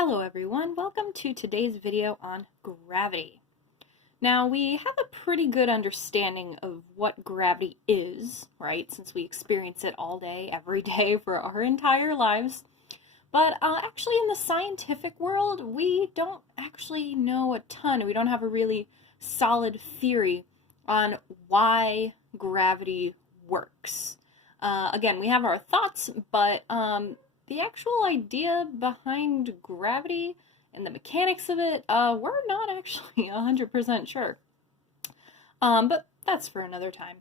Hello everyone, welcome to today's video on gravity. Now we have a pretty good understanding of what gravity is, right, since we experience it all day, every day for our entire lives. But actually in the scientific world, we don't actually know a ton. We don't have a really solid theory on why gravity works. Again, we have our thoughts, but the actual idea behind gravity and the mechanics of it, we're not actually 100% sure. But that's for another time.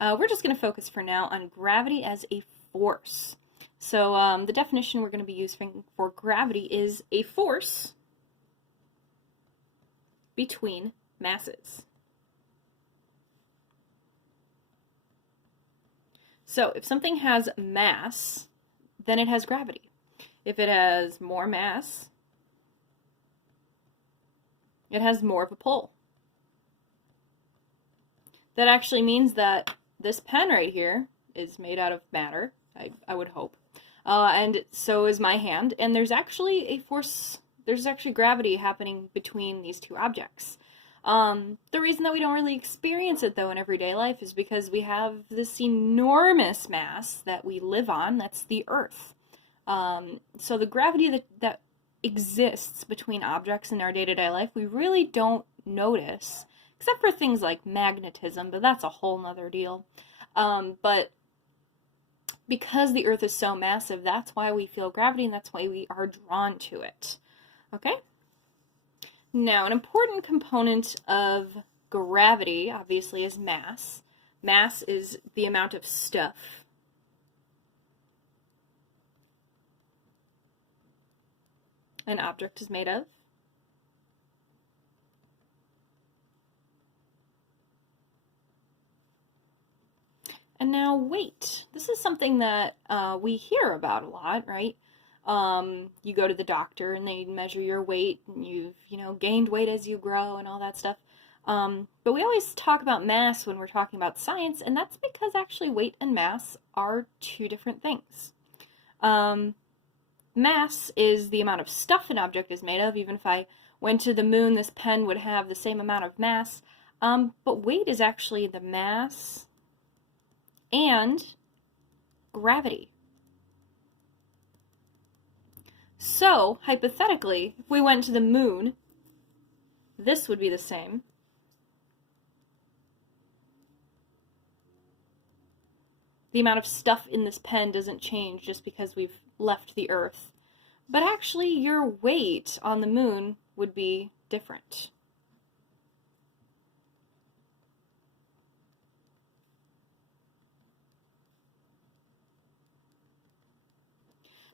We're just going to focus for now on gravity as a force. So the definition we're going to be using for gravity is a force between masses. So if something has mass, then it has gravity. If it has more mass, it has more of a pull. That actually means that this pen right here is made out of matter, I would hope. And so is my hand, and there's actually a force, there's actually gravity happening between these two objects. The reason that we don't really experience it, though, in everyday life is because we have this enormous mass that we live on, that's the Earth. So the gravity that exists between objects in our day-to-day life, we really don't notice, except for things like magnetism, but that's a whole nother deal. But because the Earth is so massive, that's why we feel gravity, and that's why we are drawn to it. Okay? Now, an important component of gravity, obviously, is mass. Mass is the amount of stuff an object is made of. And now weight. This is something that we hear about a lot, right? You go to the doctor and they measure your weight, and you've, gained weight as you grow and all that stuff. But we always talk about mass when we're talking about science, and that's because actually weight and mass are two different things. Mass is the amount of stuff an object is made of. Even if I went to the moon, this pen would have the same amount of mass. But weight is actually the mass and gravity. So, hypothetically, if we went to the moon, this would be the same. The amount of stuff in this pen doesn't change just because we've left the Earth. But actually, your weight on the moon would be different.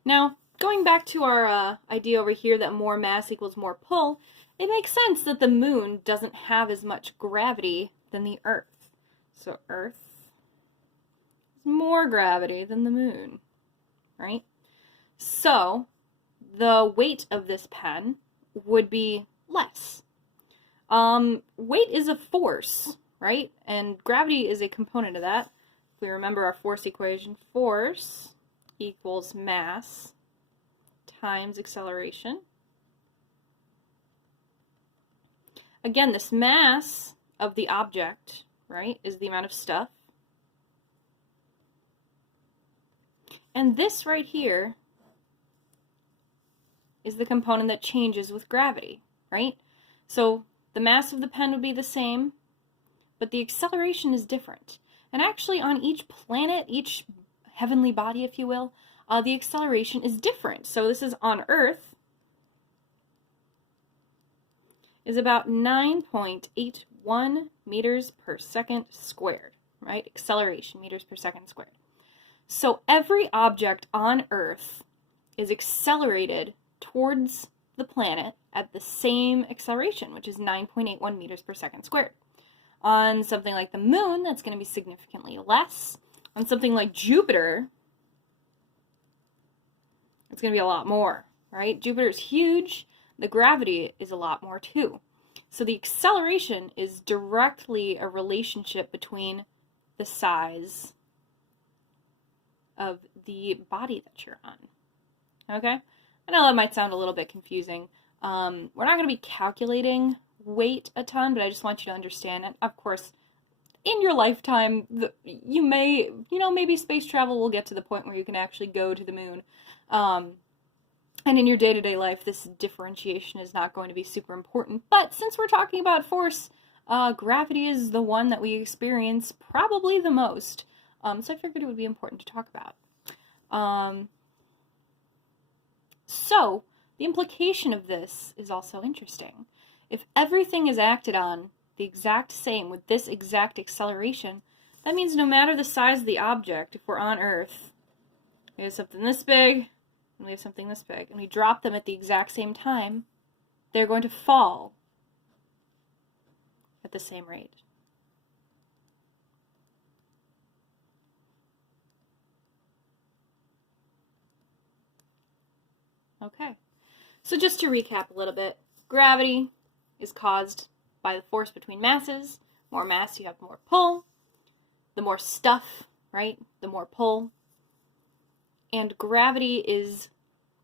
Now, going back to our idea over here that more mass equals more pull, it makes sense that the moon doesn't have as much gravity than the Earth. So Earth has more gravity than the moon, right? So the weight of this pen would be less. Weight is a force, right? And gravity is a component of that. If we remember our force equation, force equals mass times acceleration. Again, this mass of the object, right, is the amount of stuff. And this right here is the component that changes with gravity, right? So the mass of the pen would be the same, but the acceleration is different. And actually on each planet, each heavenly body, if you will, the acceleration is different. So this is on Earth, is about 9.81 meters per second squared, right? Acceleration, meters per second squared. So every object on Earth is accelerated towards the planet at the same acceleration, which is 9.81 meters per second squared. On something like the moon, that's going to be significantly less. On something like Jupiter, it's going to be a lot more, right? Jupiter's huge. The gravity is a lot more too. So the acceleration is directly a relationship between the size of the body that you're on. Okay? I know that might sound a little bit confusing. We're not going to be calculating weight a ton, but I just want you to understand, and of course, in your lifetime, you may, maybe space travel will get to the point where you can actually go to the moon. And in your day-to-day life, this differentiation is not going to be super important. But since we're talking about force, gravity is the one that we experience probably the most. So I figured it would be important to talk about. So the implication of this is also interesting. If everything is acted on the exact same with this exact acceleration, that means no matter the size of the object, if we're on Earth, we have something this big, and we have something this big, and we drop them at the exact same time, they're going to fall at the same rate. Okay, so just to recap a little bit, gravity is caused by the force between masses. More mass, you have more pull. The more stuff, right, the more pull. And gravity is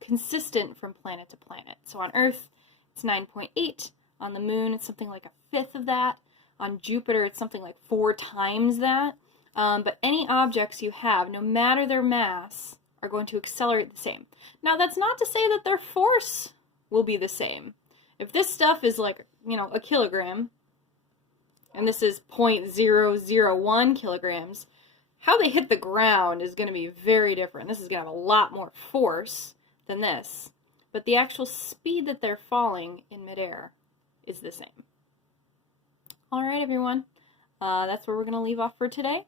consistent from planet to planet. So on Earth, it's 9.8. On the Moon, it's something like a fifth of that. On Jupiter, it's something like 4 times that. But any objects you have, no matter their mass, are going to accelerate the same. Now, that's not to say that their force will be the same. If this stuff is like, a kilogram, and this is 0.001 kilograms, how they hit the ground is going to be very different. This is going to have a lot more force than this. But the actual speed that they're falling in midair is the same. All right, everyone. That's where we're going to leave off for today.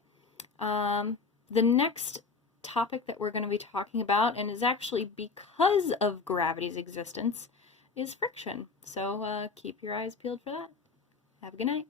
The next topic that we're going to be talking about, and is actually because of gravity's existence, is friction. So keep your eyes peeled for that. Have a good night.